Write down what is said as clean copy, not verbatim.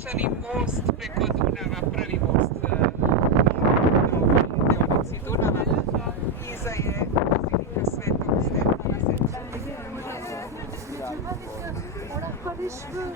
svečani most preko Dunava, prvi most na deonici Dunava. Iza je bazilika Svetog Stefana. On a pas les cheveux.